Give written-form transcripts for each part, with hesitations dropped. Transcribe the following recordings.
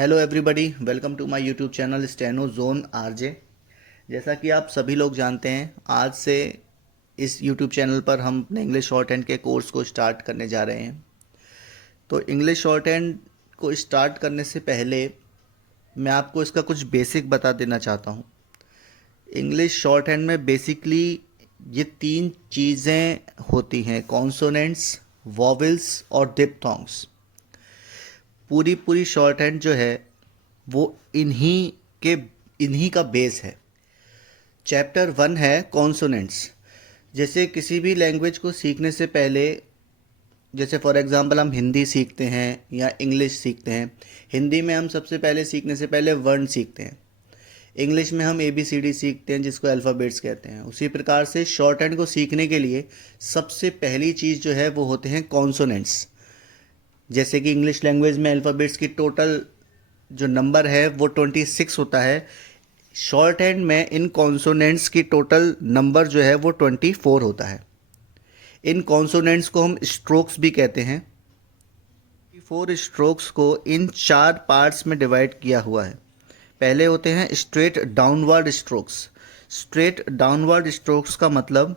Hello everybody, welcome to my YouTube channel steno zone RJ. जैसा कि आप सभी लोग जानते हैं, आज से इस यूट्यूब चैनल पर हम अपने इंग्लिश शॉर्ट हैंड के कोर्स को स्टार्ट करने जा रहे हैं। तो इंग्लिश शॉर्ट हैंड को स्टार्ट करने से पहले मैं आपको इसका कुछ बेसिक बता देना चाहता हूँ। इंग्लिश शॉर्ट हैंड में बेसिकली ये तीन चीज़ें होती हैं: कॉन्सोनेंट्स, वॉवेल्स और डिप्थोंग्स। पूरी पूरी शॉर्ट हैंड जो है वो इन्हीं का बेस है। चैप्टर 1 है कॉन्सोनेंट्स। जैसे किसी भी लैंग्वेज को सीखने से पहले, जैसे फॉर एग्जांपल हम हिंदी सीखते हैं या इंग्लिश सीखते हैं। हिंदी में हम सबसे पहले सीखने से पहले वर्ण सीखते हैं। इंग्लिश में हम ABCD सीखते हैं, जिसको अल्फ़ाबेट्स कहते हैं। उसी प्रकार से शॉर्ट हैंड को सीखने के लिए सबसे पहली चीज़ जो है वो होते हैं कॉन्सोनेंट्स। जैसे कि इंग्लिश लैंग्वेज में अल्फ़ाबेट्स की टोटल जो नंबर है वो 26 होता है। शॉर्ट हैंड में इन कॉन्सोनेंट्स की टोटल नंबर जो है वो 24 होता है। इन कॉन्सोनेंट्स को हम स्ट्रोक्स भी कहते हैं। 4 स्ट्रोक्स को इन 4 पार्ट्स में डिवाइड किया हुआ है। पहले होते हैं straight downward strokes. Straight downward strokes का मतलब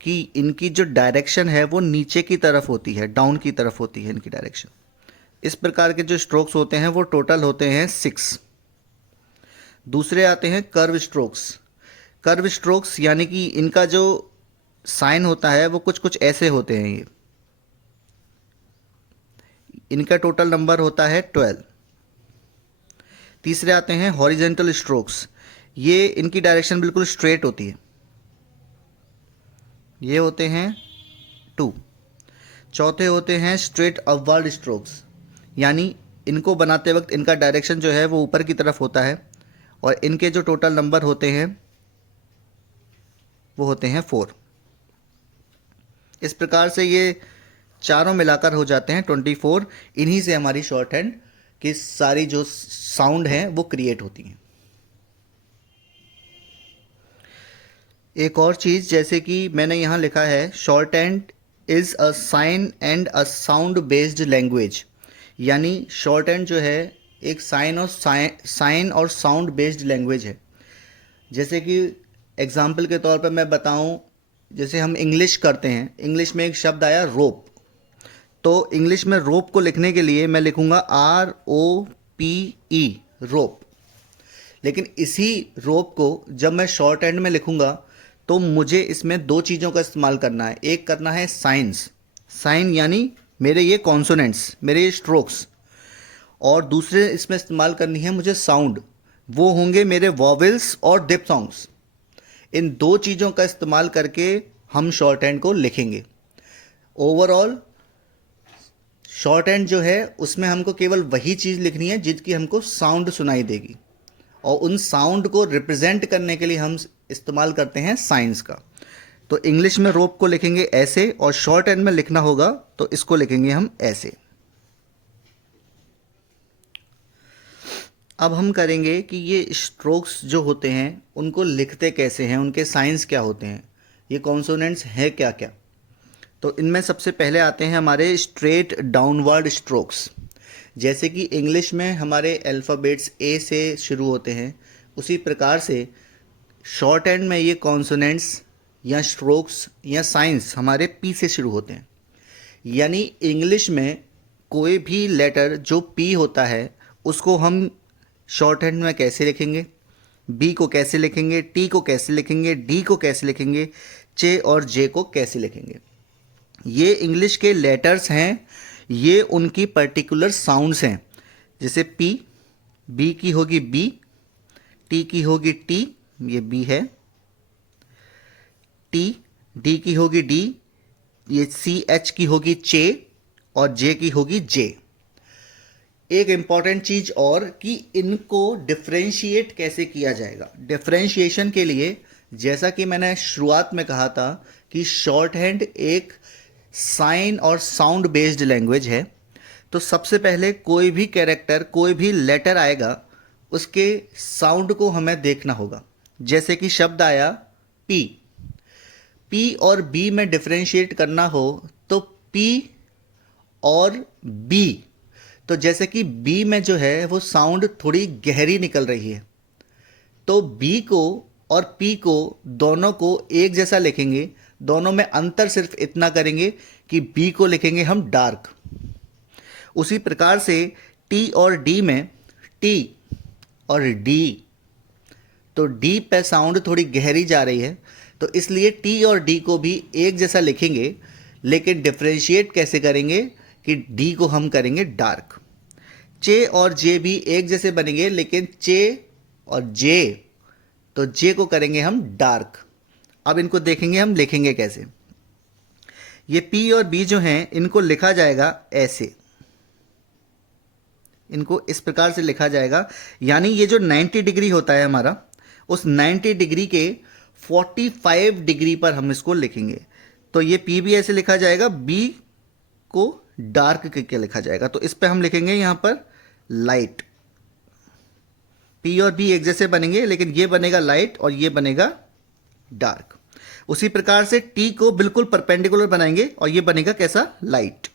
कि इनकी जो डायरेक्शन है वो नीचे की तरफ होती है, डाउन की तरफ होती है इनकी डायरेक्शन। इस प्रकार के जो स्ट्रोक्स होते हैं वो टोटल होते हैं 6। दूसरे आते हैं कर्व स्ट्रोक्स। कर्व स्ट्रोक्स यानी कि इनका जो साइन होता है वो कुछ कुछ ऐसे होते हैं। ये इनका टोटल नंबर होता है 12। तीसरे आते हैं हॉरिजेंटल स्ट्रोक्स। ये इनकी डायरेक्शन बिल्कुल स्ट्रेट होती है। ये होते हैं 2। चौथे होते हैं स्ट्रेट अपवर्ड स्ट्रोक्स, यानी इनको बनाते वक्त इनका डायरेक्शन जो है वो ऊपर की तरफ होता है और इनके जो टोटल नंबर होते हैं वो होते हैं 4। इस प्रकार से ये चारों मिलाकर हो जाते हैं 24। इन्हीं से हमारी शॉर्ट हैंड की सारी जो साउंड हैं वो क्रिएट होती हैं। एक और चीज़, जैसे कि मैंने यहाँ लिखा है, shorthand is a sign and a sound based language. यानी शॉर्ट हैंड जो है एक साइन और साउंड बेस्ड लैंग्वेज है। जैसे कि एग्जाम्पल के तौर पर मैं बताऊं, जैसे हम इंग्लिश करते हैं, इंग्लिश में एक शब्द आया रोप। तो इंग्लिश में रोप को लिखने के लिए मैं लिखूंगा ROPE, रोप। लेकिन इसी रोप को जब मैं शॉर्ट हैंड में लिखूंगा तो मुझे इसमें दो चीज़ों का इस्तेमाल करना है। एक करना है साइंस, साइन यानी मेरे ये कॉन्सोनेंट्स, मेरे ये स्ट्रोक्स। और दूसरे इसमें इस्तेमाल करनी है मुझे साउंड, वो होंगे मेरे वॉवेल्स और डिप्थोंग्स। इन दो चीज़ों का इस्तेमाल करके हम शॉर्ट हैंड को लिखेंगे। ओवरऑल शॉर्ट हैंड जो है उसमें हमको केवल वही चीज़ लिखनी है जिसकी हमको साउंड सुनाई देगी, और उन साउंड को रिप्रेजेंट करने के लिए हम इस्तेमाल करते हैं साइंस का। तो इंग्लिश में रोप को लिखेंगे ऐसे, और शॉर्ट हैंड में लिखना होगा तो इसको लिखेंगे हम ऐसे। अब हम करेंगे कि ये स्ट्रोक्स जो होते हैं उनको लिखते कैसे हैं, उनके साइंस क्या होते हैं, ये कॉन्सोनेंट्स हैं क्या क्या। तो इनमें सबसे पहले आते हैं हमारे स्ट्रेट डाउनवर्ड स्ट्रोक्स। जैसे कि इंग्लिश में हमारे अल्फ़ाबेट्स A से शुरू होते हैं, उसी प्रकार से शॉर्ट हैंड में ये कॉन्सोनेंट्स या स्ट्रोक्स या साइंस हमारे P से शुरू होते हैं। यानी इंग्लिश में कोई भी लेटर जो P होता है उसको हम शॉर्ट हैंड में कैसे लिखेंगे, B को कैसे लिखेंगे, T को कैसे लिखेंगे, D को कैसे लिखेंगे, J और J को कैसे लिखेंगे। ये इंग्लिश के लेटर्स हैं, ये उनकी पर्टिकुलर साउंड्स हैं। जैसे P, B की होगी B, T की होगी T, ये B है। T, D की होगी D, ये CH की होगी चे, और J की होगी J। एक इम्पॉर्टेंट चीज़ और कि इनको डिफ्रेंशिएट कैसे किया जाएगा। डिफ्रेंशिएशन के लिए, जैसा कि मैंने शुरुआत में कहा था कि शॉर्ट हैंड एक साइन और साउंड बेस्ड लैंग्वेज है, तो सबसे पहले कोई भी कैरेक्टर, कोई भी लेटर आएगा उसके साउंड को हमें देखना होगा। जैसे कि शब्द आया P, P और B में डिफ्रेंशिएट करना हो तो P और B तो जैसे कि बी में जो है वो साउंड थोड़ी गहरी निकल रही है, तो बी को और पी को दोनों को एक जैसा लिखेंगे। दोनों में अंतर सिर्फ इतना करेंगे कि बी को लिखेंगे हम डार्क। उसी प्रकार से टी और डी में टी और डी, तो डी पे साउंड थोड़ी गहरी जा रही है, तो इसलिए टी और डी को भी एक जैसा लिखेंगे, लेकिन डिफ्रेंशिएट कैसे करेंगे कि डी को हम करेंगे डार्क। चे और जे भी एक जैसे बनेंगे, लेकिन चे और जे, तो जे को करेंगे हम डार्क। अब इनको देखेंगे हम लिखेंगे कैसे। ये पी और बी जो हैं इनको लिखा जाएगा ऐसे, इनको इस प्रकार से लिखा जाएगा। यानी ये जो 90 डिग्री होता है हमारा, उस 90 डिग्री के 45 डिग्री पर हम इसको लिखेंगे। तो ये पी भी ऐसे लिखा जाएगा, बी को डार्क करके लिखा जाएगा। तो इस पे हम लिखेंगे यहां पर लाइट। पी और बी एक जैसे बनेंगे, लेकिन ये बनेगा लाइट और ये बनेगा डार्क। उसी प्रकार से टी को बिल्कुल परपेंडिकुलर बनाएंगे और ये बनेगा कैसा, लाइट।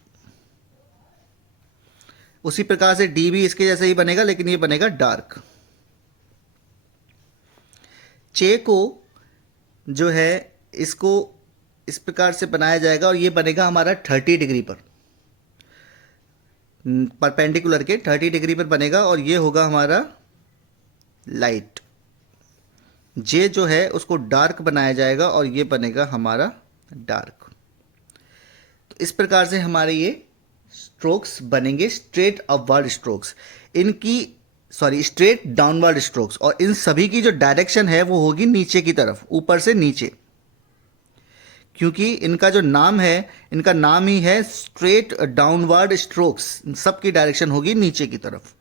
उसी प्रकार से डी भी इसके जैसे ही बनेगा, लेकिन ये बनेगा डार्क। चे को जो है इसको इस प्रकार से बनाया जाएगा और ये बनेगा हमारा 30 डिग्री पर, परपेंडिकुलर के 30 डिग्री पर बनेगा और ये होगा हमारा लाइट। जे जो है उसको डार्क बनाया जाएगा और ये बनेगा हमारा डार्क। तो इस प्रकार से हमारे ये स्ट्रोक्स बनेंगे, straight upward strokes, straight downward strokes. और इन सभी की जो डायरेक्शन है वो होगी नीचे की तरफ, ऊपर से नीचे, क्योंकि इनका जो नाम है, इनका नाम ही है स्ट्रेट डाउनवर्ड स्ट्रोक्स। सबकी डायरेक्शन होगी नीचे की तरफ।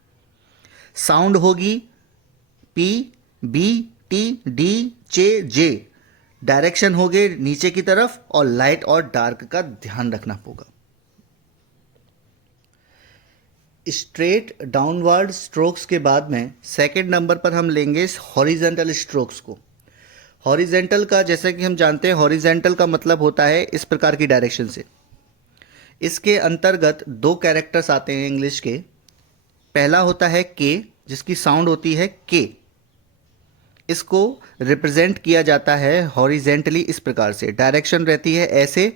साउंड होगी पी, बी, टी, डी, चे, जे, डायरेक्शन हो गए नीचे की तरफ, और लाइट और डार्क का ध्यान रखना होगा। स्ट्रेट डाउनवर्ड स्ट्रोक्स के बाद में सेकंड नंबर पर हम लेंगे हॉरिजेंटल स्ट्रोक्स को। हॉरिजेंटल का, जैसा कि हम जानते हैं, हॉरिजेंटल का मतलब होता है इस प्रकार की डायरेक्शन से। इसके अंतर्गत दो कैरेक्टर्स आते हैं इंग्लिश के। पहला होता है के, जिसकी साउंड होती है के। इसको रिप्रेजेंट किया जाता है हॉरिजेंटली इस प्रकार से, डायरेक्शन रहती है ऐसे,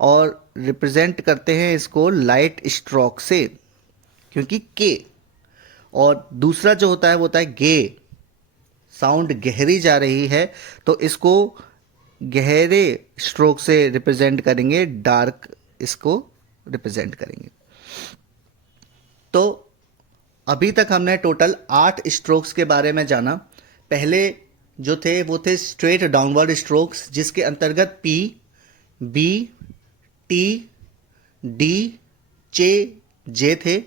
और रिप्रेजेंट करते हैं इसको लाइट स्ट्रोक से, क्योंकि के। और दूसरा जो होता है वो होता है गे, साउंड गहरी जा रही है, तो इसको गहरे स्ट्रोक से रिप्रेजेंट करेंगे, डार्क इसको रिप्रेजेंट करेंगे। तो अभी तक हमने टोटल 8 स्ट्रोक्स के बारे में जाना। पहले जो थे वो थे स्ट्रेट डाउनवर्ड स्ट्रोक्स, जिसके अंतर्गत पी, बी, टी, डी, चे, जे थे।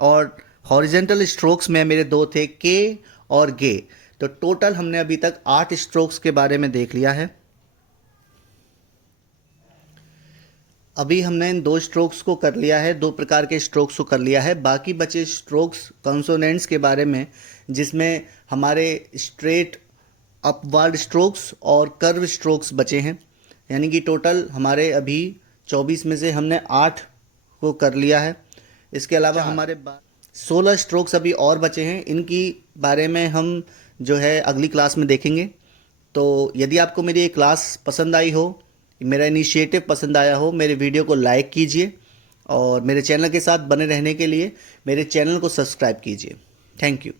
और हॉरिजेंटल स्ट्रोक्स में मेरे दो थे के और गे। तो टोटल हमने अभी तक 8 स्ट्रोक्स के बारे में देख लिया है। अभी हमने इन 2 स्ट्रोक्स को कर लिया है, 2 प्रकार के स्ट्रोक्स को कर लिया है। बाकी बचे स्ट्रोक्स कॉन्सोनेंट्स के बारे में, जिसमें हमारे स्ट्रेट अपवर्ड स्ट्रोक्स और कर्व स्ट्रोक्स बचे हैं। यानी कि टोटल हमारे अभी 24 में से हमने 8 को कर लिया है। इसके अलावा हमारे 16 स्ट्रोक्स अभी और बचे हैं। इनकी बारे में हम जो है अगली क्लास में देखेंगे। तो यदि आपको मेरी ये क्लास पसंद आई हो, मेरा इनिशिएटिव पसंद आया हो, मेरे वीडियो को लाइक कीजिए और मेरे चैनल के साथ बने रहने के लिए मेरे चैनल को सब्सक्राइब कीजिए। Thank you.